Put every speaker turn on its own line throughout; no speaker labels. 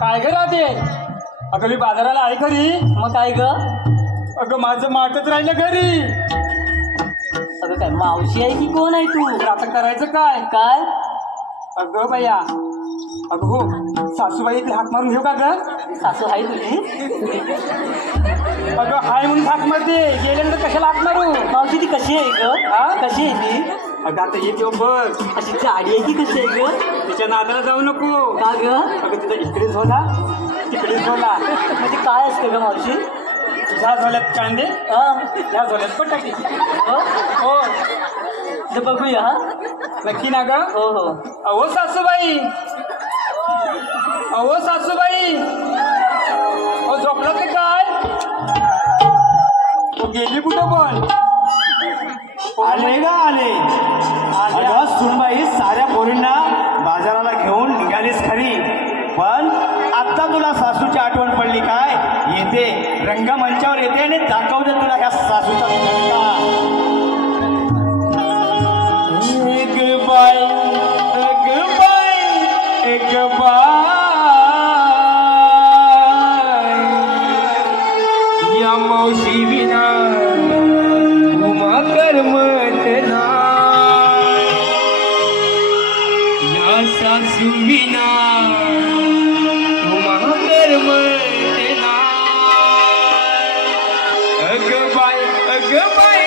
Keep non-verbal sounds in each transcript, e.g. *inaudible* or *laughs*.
काय ग राहते अगं मी बाजाराला आहे घरी.
मग काय ग?
अगं माझं माटच राहिलं घरी.
अगं काय मावशी आहे की कोण आहे तू?
आता करायचं काय?
काय?
अगं बाया अगं हो. सासूबाई हाक मारून घेऊ का ग?
सासू आहे तुझी?
अगं हाय म्हणून हाक मारते. गेल्यानंतर कशाला हाक मारू?
मावशी ती कशी आहे
हा?
ग कशी आहे ती?
अगं आता येते बघ
अशी जाडी आहे की कशी आहे ग?
तिच्या नादाला जाऊ नको.
का ग?
अगं तिचा इकडे झोला. तिकडे झोला.
म्हणजे काय असतं ग मावशी?
ह्या झोल्यात कांदे
हा?
ह्या झोल्यात पटाकी
हो?
हो.
तर बघूया हा?
नक्की ना ग?
हो हो.
अहो सासूबाई. अहो सासूबाई. अहो झोपला ते काय? हो गेली कुठं पण?
आले का आले? अगं सुनबाई साऱ्या पोरींना बाजाराला घेऊन निघालीस खरी. पण आत्ता तुला सासूची आठवण पडली काय? येते. रंगमंचावर येते आणि दाखवते तुला ह्या सासूचा या सासू विना उमा करमत नाय. अग बाय अग बाय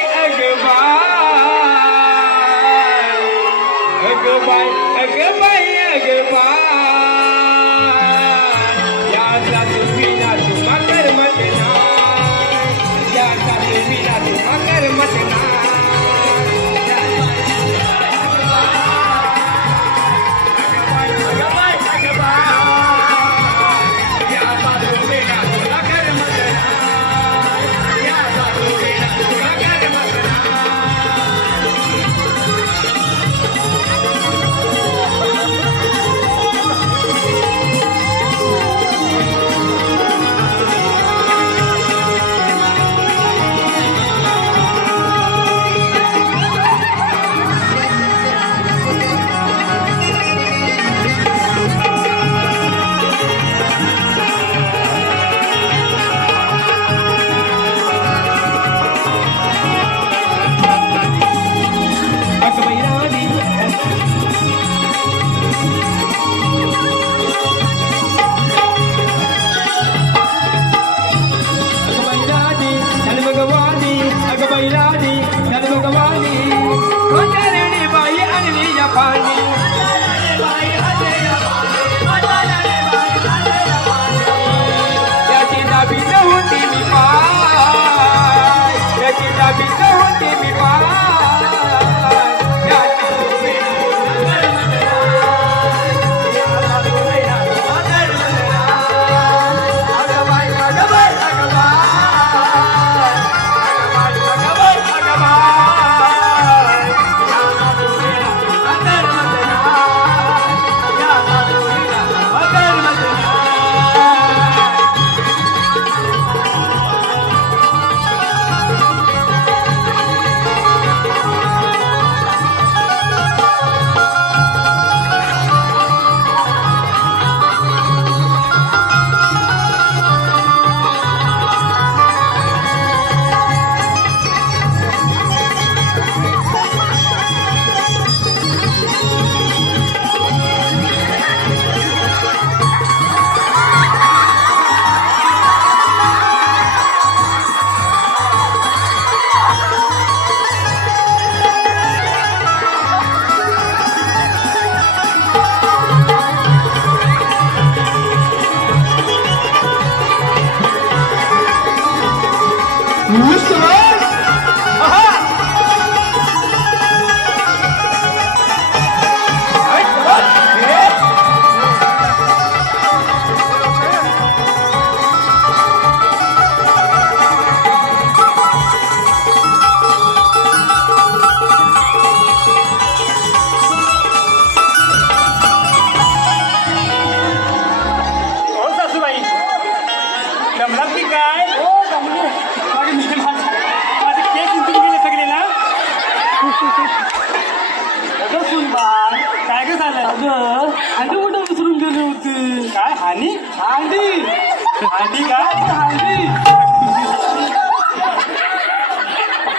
हांडी
काय?
हांडी.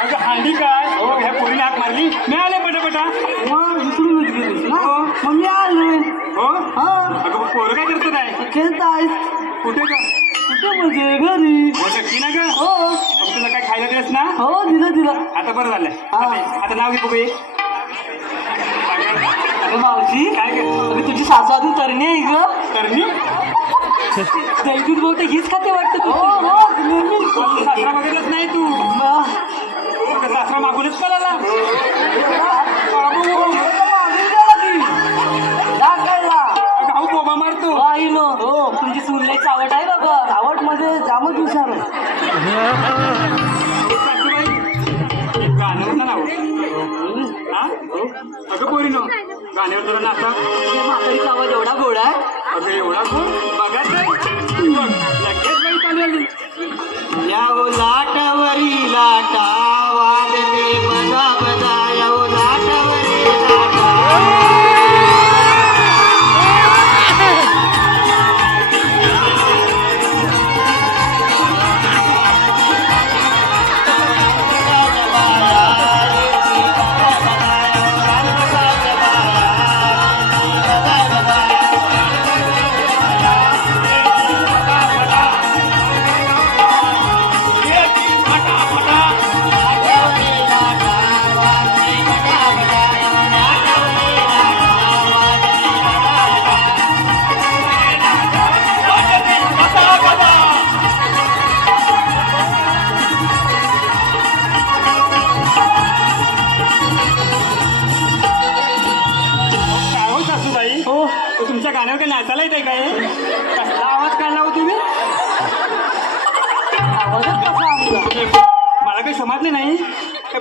अगं हांडी काय? हो ह्या पोरीने हाक मारली. मी आले पटापटा.
मग विसरूनच गेलीस ना मग मी आलो.
हो?
हा.
अगं पोरं काय करत आहे?
खेळताय
कुठे का?
कुठे म्हणजे? घरी.
हो नक्की ना ग.
हो.
मग तुला काय खायला दिलंस ना?
हो दिलं दिलं.
आता बरं झालंय.
हा.
आता नाव घे बघू.
अगं मावशी.
काय
अगं तुझी सासू अजून तरणी आहे ग.
तरणी?
दैदूत बहुतेक हीच खाते वाटतं हो हो
पण सासरा बघितलंच नाही तू. सासरा मागूनच पळाला
बाबू, मागून गेला की. दाखवायला.
अगं हाऊ बोबा मारतो.
नो हो तुमची सून लई चावट आहे बाबा. चावटमध्ये जामच
एक गाणं होतं ना हो. हा अगं पोरीनो गाण्यावर जरा नाचा.
म्हातारीचा आवाज एवढा गोड आहे.
अगं एवढा कोण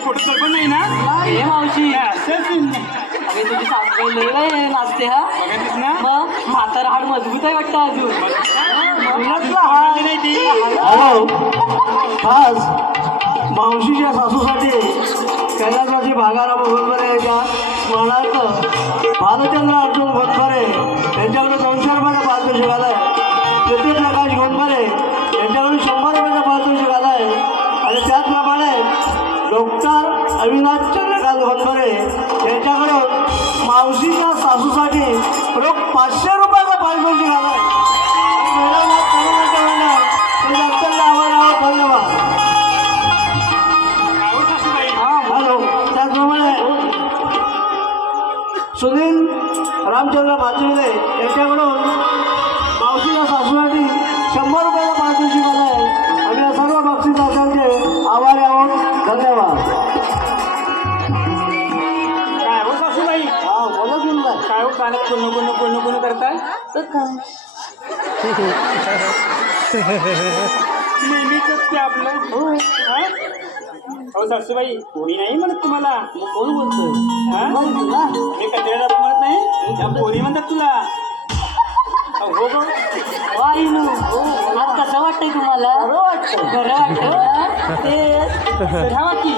फोटो पण नाही ना?
हे मावशी तुझी लई बाई नाचते हा?
बघायचीस ना?
मग म्हातारा हाड मजबूत आहे वाटतं अजून.
नाही ती?
हॅलो. खास मावशीच्या सासूसाठी कैलासाची भागाराम गोलबरे यांच्या स्मरणार्थ भालचंद्र अर्जुन गोलबरे मावशीच्या सासूसाठी रोख पाचशे रुपयाचा पारितोषिक आलाय आणि मेळाव्यात हॅलो त्याचप्रमाणे सुनील रामचंद्र भाचुले यांच्याकडून मावशीच्या सासूसाठी शंभर
हो गाण्यात कोण कोण कोण कोण करताय? नेहमीच ते आपलं.
हो.
हा? हो सासूबाई कोणी नाही म्हणत तुम्हाला.
मग कोण बोलतोय?
हा?
ना.
मी कचऱ्याला म्हणत नाही. त्या पोरी म्हणतात तुला. हो गो
वाईनू हो आज कसं वाटतंय तुम्हाला?
बरं वाटतं
बरं वाटतं ते *laughs* की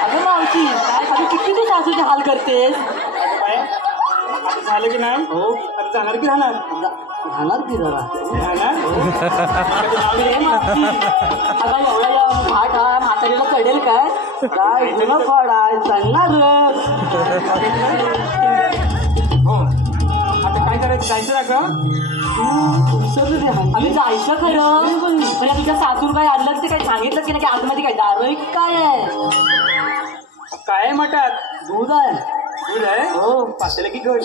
अगं मावशी अगं किती तू सासूचे हाल करतेस?
काय झालं की नाही
हो.
आता जाणार की राहणार?
राहणार की जरा
राहणार?
अरे अगं एवढा या भाट हा म्हातारीला चढेल काय?
काय गुन्हा पाडाय सांगणार
हो. आता काय करायचं? जायचं ना का
हां
आम्ही जायचं खरं. म्हणजे तुझ्या सासून काय आणलं ते काय सांगितलं की नाही? की आतमध्ये काय दारू आहे की काय आहे?
काय आहे मठात?
दूध आहे.
आहे
हो
पातेलं की गट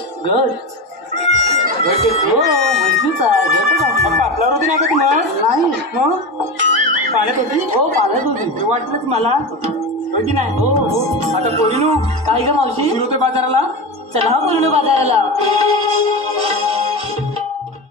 घेतली
हो म्हणतीच आहे. गटच आहे.
मग कापल्यावर होती नाही का तुम्हाला
नाही.
मग? पाण्यात होती?
हो पाण्यात होती.
वाटलंच मला होती नाही?
हो हो.
आता पोरीनो
काय ग मावशी?
फिरवते बाजाराला?
चला हा पूर्ण बाजाराला.